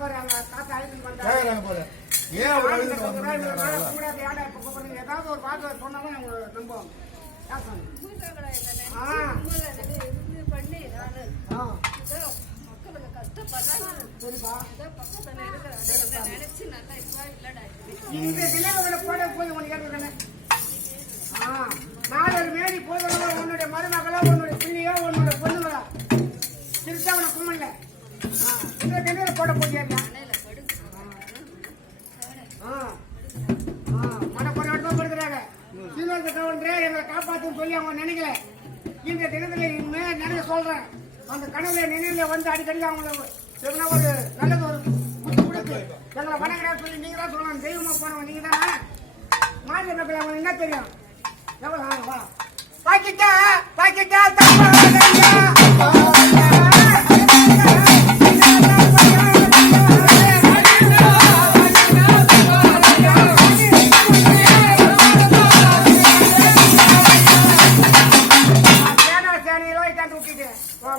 பாரு அங்க காத்து அழைத்து வந்தாங்க. ஏன் ஒரு அழைத்து வந்தாங்க? ஏதாவது ஒரு வார்த்தை சொன்னாலும் அவங்க நம்புவாங்க. நாலு மேடி போதும் உன்னுடைய மருமகளோ உன்னுடைய பிள்ளையோ உன்னுடைய பொண்ணுங்களா திருத்தவனை கும்மல்ல இந்த போட போட்டியா மனப்பொருள் கொடுக்குறாங்க. சீனிவாச எங்களை காப்பாற்றுன்னு சொல்லி அவங்க நினைக்கல. இந்த தினத்துல இனிமே நினைக்க சொல்றேன். அந்த கனவுல நினைவுல வந்து அடிக்கடி அவங்களுக்கு ஒரு நல்லது ஒரு புத்தி கொடுத்து எங்களை வணங்குறா சொல்லி நீங்க தான் சொல்லணும். தெய்வமா போனவங்க நீங்க தானே. மாநில மக்கள் அவங்களுக்கு என்ன தெரியும்? எவ்வளவு வா பாக்கிட்டா பாக்கிட்டா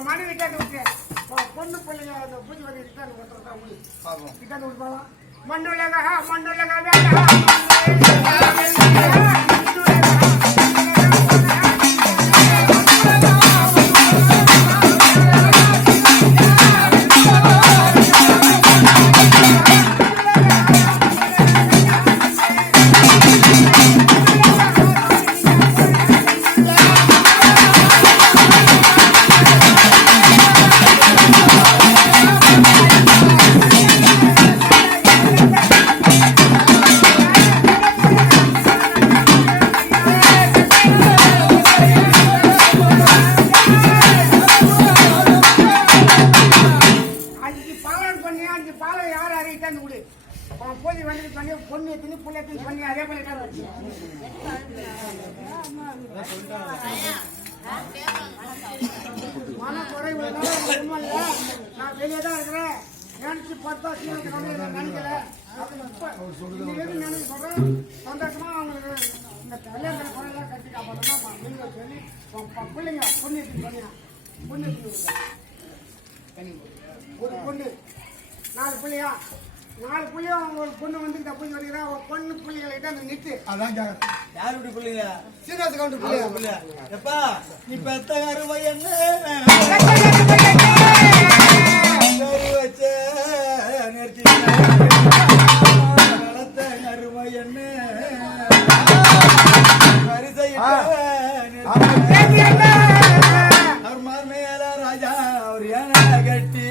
மணி விட்டாண்டு விட்டு பொண்ணு பிள்ளைங்க பூஜை பண்ணி விட்டாண்டு விட்டுலாம் மண்ணுலக மண்ணுலக நான் வெளியேதான் இருக்கிறேன். நினைச்சு பார்த்தா நினைக்கல சொல்றேன். சந்தோஷமா அவங்களுக்கு இந்த கல்யாண குறையெல்லாம் கட்டி காப்பாற்றணும் நீங்க சொல்லி பிள்ளைங்க பொண்ணு பண்ணியா பொண்ணு ஒரு பொண்ணு 4 பிள்ளையா 4 பிள்ளையும் அவங்க பொண்ணு வந்து இந்த பூஜை வருகிறா. பொண்ணு பிள்ளைகிட்ட அந்த நிட்டு அதான் யாரு இப்படி பிள்ளைங்க சீனிவாச கவுண்டர் பிள்ளையா எப்பா நீ பெத்த அருமை என்ன வச்ச நிறுத்தி வளர்த்த அருமை என்ன அவர் மார்மையால ராஜா அவர் ஏன கட்டி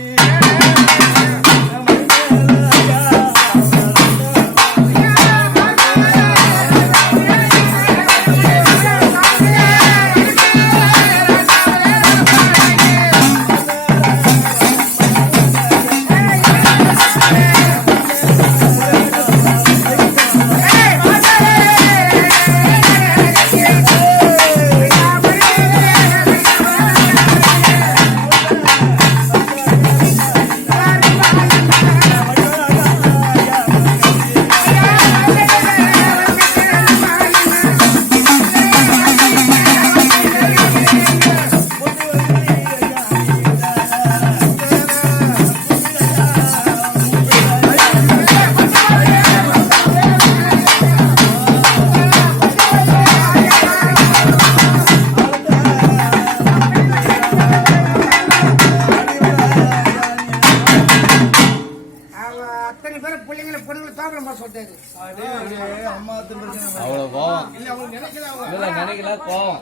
நினைக்கல கோவம்